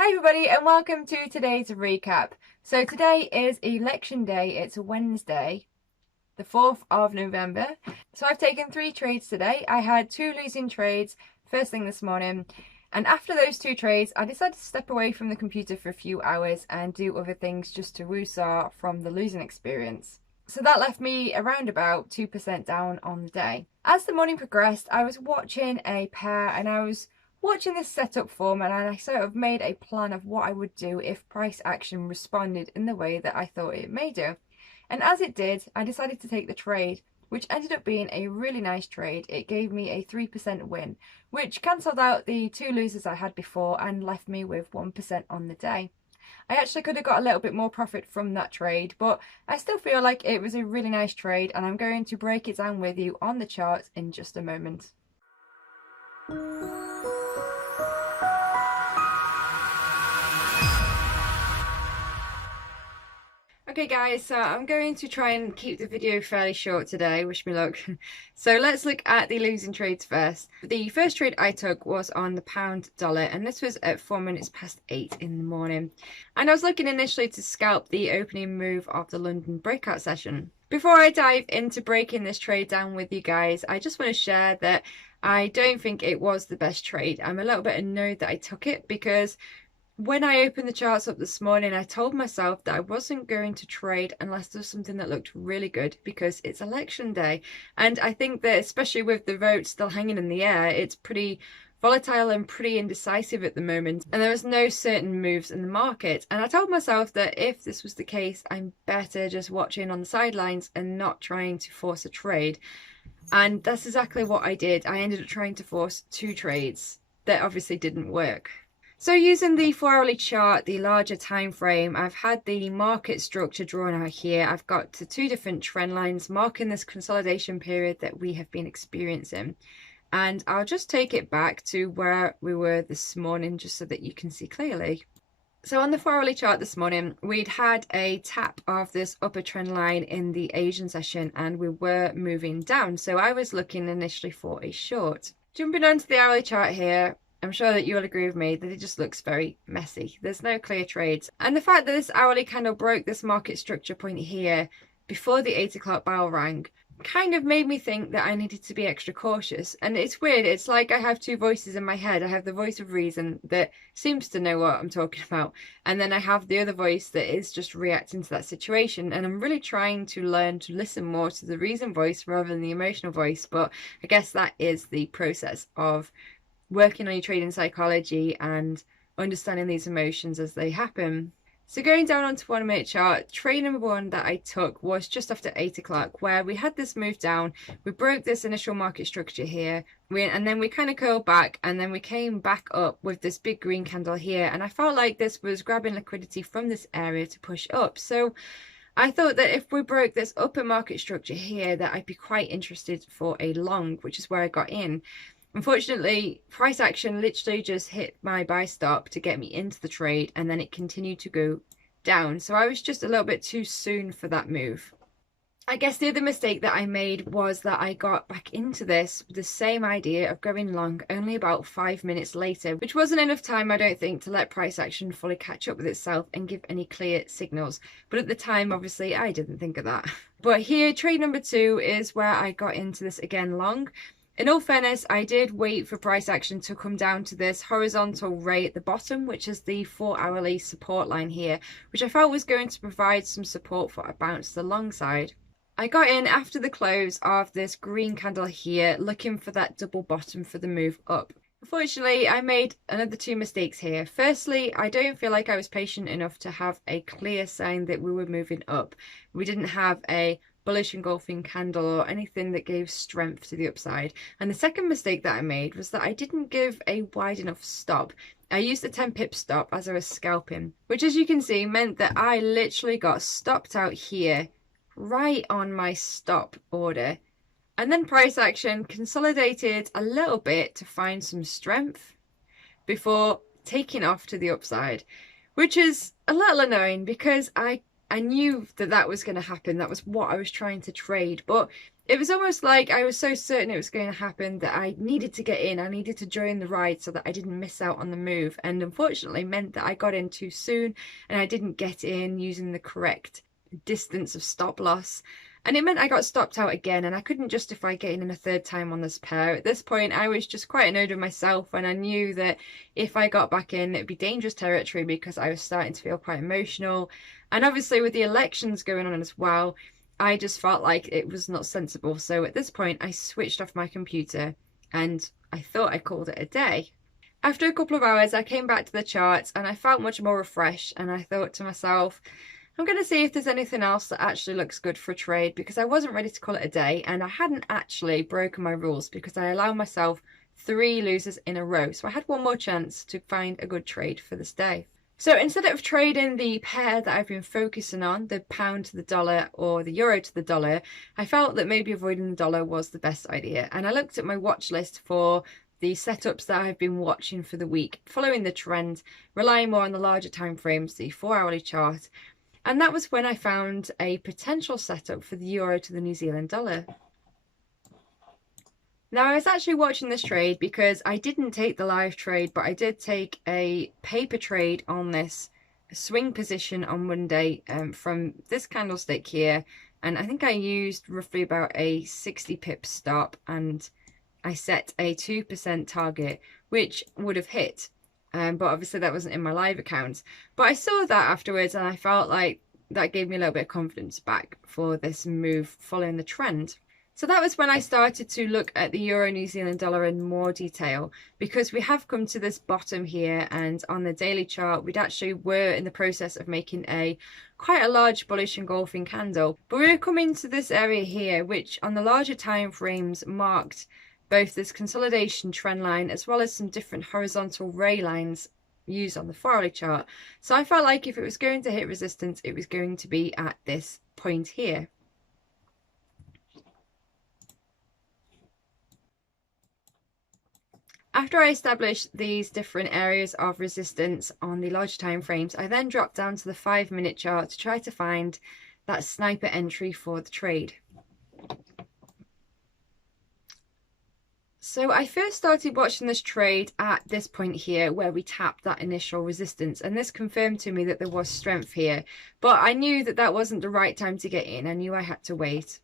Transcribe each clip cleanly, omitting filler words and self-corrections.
Hi everybody and welcome to today's recap. So today is election day, it's Wednesday, the 4th of November. So I've taken 3 trades today. I had 2 losing trades first thing this morning, and after those 2 trades I decided to step away from the computer for a few hours and do other things just to woosah from the losing experience. So that left me around about 2% down on the day. As the morning progressed, I was watching a pair and I was watching this setup form, and I sort of made a plan of what I would do if price action responded in the way that I thought it may do. And as it did, I decided to take the trade, which ended up being a really nice trade. It gave me a 3% win, which cancelled out the 2 losers I had before and left me with 1% on the day. I actually could have got a little bit more profit from that trade, but I still feel like it was a really nice trade, and I'm going to break it down with you on the chart in just a moment. Okay guys, so I'm going to try and keep the video fairly short today, wish me luck. So let's look at the losing trades first. The first trade I took was on the pound dollar, and this was at 4 minutes past 8 in the morning. And I was looking initially to scalp the opening move of the London breakout session. Before I dive into breaking this trade down with you guys, I just want to share that I don't think it was the best trade. I'm a little bit annoyed that I took it, because when I opened the charts up this morning, I told myself that I wasn't going to trade unless there was something that looked really good, because it's election day. And I think that especially with the vote still hanging in the air, it's pretty volatile and pretty indecisive at the moment. And there was no certain moves in the market. And I told myself that if this was the case, I'm better just watching on the sidelines and not trying to force a trade. And that's exactly what I did. I ended up trying to force 2 trades that obviously didn't work. So using the 4-hourly chart, the larger time frame, I've had the market structure drawn out here. I've got the 2 different trend lines marking this consolidation period that we have been experiencing. And I'll just take it back to where we were this morning just so that you can see clearly. So on the 4-hourly chart this morning, we'd had a tap of this upper trend line in the Asian session and we were moving down. So I was looking initially for a short. Jumping onto the hourly chart here, I'm sure that you'll agree with me that it just looks very messy. There's no clear trades. And the fact that this hourly candle broke this market structure point here before the 8 o'clock bell rang kind of made me think that I needed to be extra cautious. And it's weird. It's like I have 2 voices in my head. I have the voice of reason that seems to know what I'm talking about. And then I have the other voice that is just reacting to that situation. And I'm really trying to learn to listen more to the reason voice rather than the emotional voice. But I guess that is the process of working on your trading psychology and understanding these emotions as they happen. So going down onto 1 minute chart, trade number 1 that I took was just after 8 o'clock, where we had this move down. We broke this initial market structure here, and then we kind of curled back, and then we came back up with this big green candle here, and I felt like this was grabbing liquidity from this area to push up. So I thought that if we broke this upper market structure here, that I'd be quite interested for a long, which is where I got in. Unfortunately, price action literally just hit my buy stop to get me into the trade, and then it continued to go down. So I was just a little bit too soon for that move. I guess the other mistake that I made was that I got back into this with the same idea of going long only about 5 minutes later, which wasn't enough time, I don't think, to let price action fully catch up with itself and give any clear signals. But at the time, obviously, I didn't think of that. But here, trade number 2 is where I got into this again long. In all fairness, I did wait for price action to come down to this horizontal ray at the bottom, which is the 4-hourly support line here, which I felt was going to provide some support for a bounce to the long side. I got in after the close of this green candle here, looking for that double bottom for the move up. Unfortunately, I made another 2 mistakes here. Firstly, I don't feel like I was patient enough to have a clear sign that we were moving up. We didn't have a bullish engulfing candle or anything that gave strength to the upside. And the second mistake that I made was that I didn't give a wide enough stop. I used a 10 pip stop as I was scalping, which, as you can see, meant that I literally got stopped out here right on my stop order. And then price action consolidated a little bit to find some strength before taking off to the upside, which is a little annoying because I I knew that that was going to happen. That was what I was trying to trade. But it was almost like I was so certain it was going to happen that I needed to get in. I needed to join the ride so that I didn't miss out on the move. And unfortunately meant that I got in too soon and I didn't get in using the correct distance of stop loss. And it meant I got stopped out again and I couldn't justify getting in a third time on this pair. At this point, I was just quite annoyed with myself, and I knew that if I got back in, it'd be dangerous territory because I was starting to feel quite emotional. And obviously with the elections going on as well, I just felt like it was not sensible. So at this point, I switched off my computer and I thought I called it a day. After a couple of hours, I came back to the charts and I felt much more refreshed, and I thought to myself, I'm going to see if there's anything else that actually looks good for a trade, because I wasn't ready to call it a day and I hadn't actually broken my rules because I allowed myself 3 losers in a row. So I had one more chance to find a good trade for this day. So instead of trading the pair that I've been focusing on, the pound to the dollar or the euro to the dollar, I felt that maybe avoiding the dollar was the best idea. And I looked at my watch list for the setups that I've been watching for the week, following the trend, relying more on the larger time frames, the 4-hourly chart. And that was when I found a potential setup for the euro to the New Zealand dollar. Now, I was actually watching this trade because I didn't take the live trade, but I did take a paper trade on this swing position on Monday from this candlestick here. And I think I used roughly about a 60 pip stop, and I set a 2% target, which would have hit. But obviously that wasn't in my live account. But I saw that afterwards and I felt like that gave me a little bit of confidence back for this move following the trend. So that was when I started to look at the Euro New Zealand dollar in more detail, because we have come to this bottom here, and on the daily chart we'd actually were in the process of making quite a large bullish engulfing candle. But we were coming to this area here, which on the larger time frames marked both this consolidation trend line as well as some different horizontal ray lines used on the 4-hourly chart. So I felt like if it was going to hit resistance, it was going to be at this point here. After I established these different areas of resistance on the large time frames, I then dropped down to the 5-minute chart to try to find that sniper entry for the trade. So I first started watching this trade at this point here where we tapped that initial resistance, and this confirmed to me that there was strength here, but I knew that that wasn't the right time to get in. I knew I had to wait.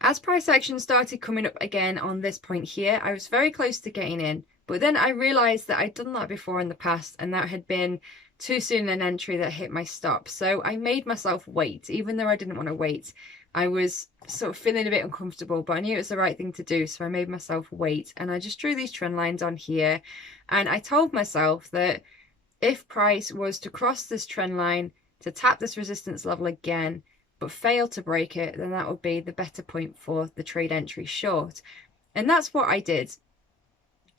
As price action started coming up again on this point here, I was very close to getting in, but then I realized that I'd done that before in the past, and that had been too soon an entry that hit my stop. So I made myself wait, even though I didn't want to wait. I was sort of feeling a bit uncomfortable, but I knew it was the right thing to do, so I made myself wait, and I just drew these trend lines on here, and I told myself that if price was to cross this trend line, to tap this resistance level again, but fail to break it, then that would be the better point for the trade entry short. And that's what I did.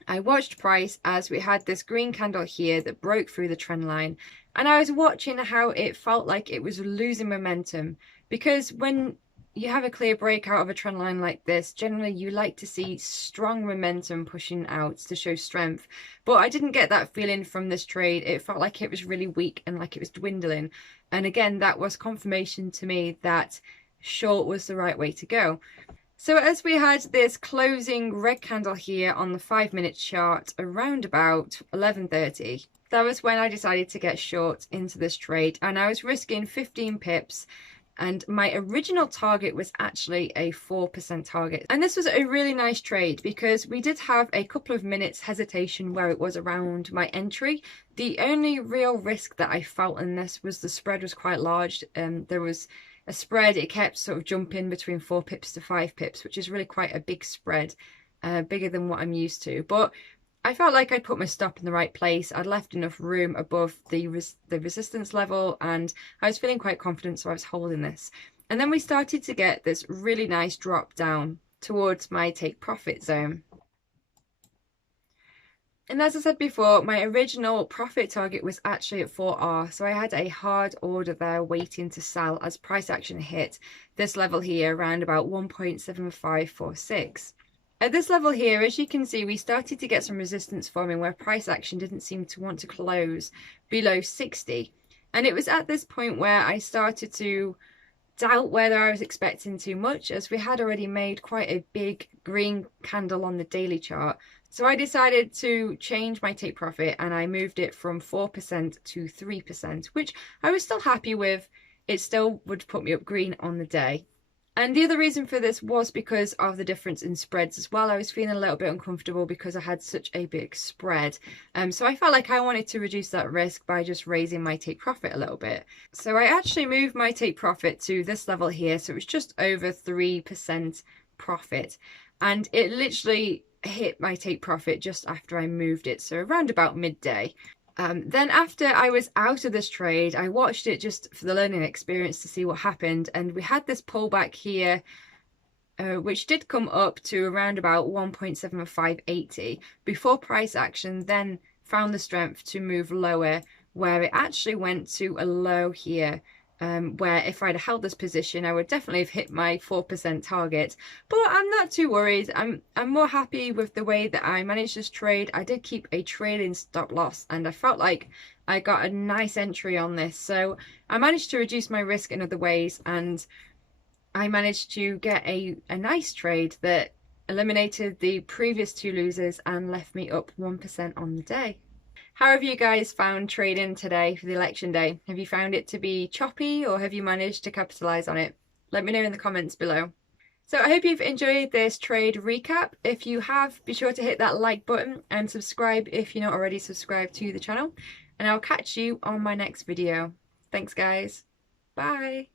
I watched price as we had this green candle here that broke through the trend line, and I was watching how it felt like it was losing momentum, because when you have a clear breakout of a trend line like this, generally you like to see strong momentum pushing out to show strength, but I didn't get that feeling from this trade. It felt like it was really weak and like it was dwindling, and again that was confirmation to me that short was the right way to go. So as we had this closing red candle here on the 5-minute chart around about 11:30, that was when I decided to get short into this trade, and I was risking 15 pips. And my original target was actually a 4% target. And this was a really nice trade because we did have a couple of minutes hesitation where it was around my entry. The only real risk that I felt in this was the spread was quite large. There was a spread, it kept sort of jumping between 4 pips to 5 pips, which is really quite a big spread, bigger than what I'm used to. But I felt like I'd put my stop in the right place. I'd left enough room above the resistance level, and I was feeling quite confident, so I was holding this. And then we started to get this really nice drop down towards my take profit zone. And as I said before, my original profit target was actually at 4R, so I had a hard order there waiting to sell as price action hit this level here around about 1.7546. At this level here, as you can see, we started to get some resistance forming where price action didn't seem to want to close below 60. And it was at this point where I started to doubt whether I was expecting too much, as we had already made quite a big green candle on the daily chart. So I decided to change my take profit, and I moved it from 4% to 3%, which I was still happy with. It still would put me up green on the day. And the other reason for this was because of the difference in spreads as well. I was feeling a little bit uncomfortable because I had such a big spread. So I felt like I wanted to reduce that risk by just raising my take profit a little bit. So I actually moved my take profit to this level here. So it was just over 3% profit. And it literally hit my take profit just after I moved it. So around about midday. Then after I was out of this trade, I watched it just for the learning experience to see what happened. And we had this pullback here, which did come up to around about 1.7580 before price action then found the strength to move lower, where it actually went to a low here. Where if I'd held this position, I would definitely have hit my 4% target. But I'm not too worried. I'm more happy with the way that I managed this trade. I did keep a trailing stop loss, and I felt like I got a nice entry on this. So I managed to reduce my risk in other ways, and I managed to get a nice trade that eliminated the previous two losers and left me up 1% on the day. How have you guys found trading today for the election day? Have you found it to be choppy, or have you managed to capitalize on it? Let me know in the comments below. So I hope you've enjoyed this trade recap. If you have, be sure to hit that like button and subscribe if you're not already subscribed to the channel. And I'll catch you on my next video. Thanks guys. Bye.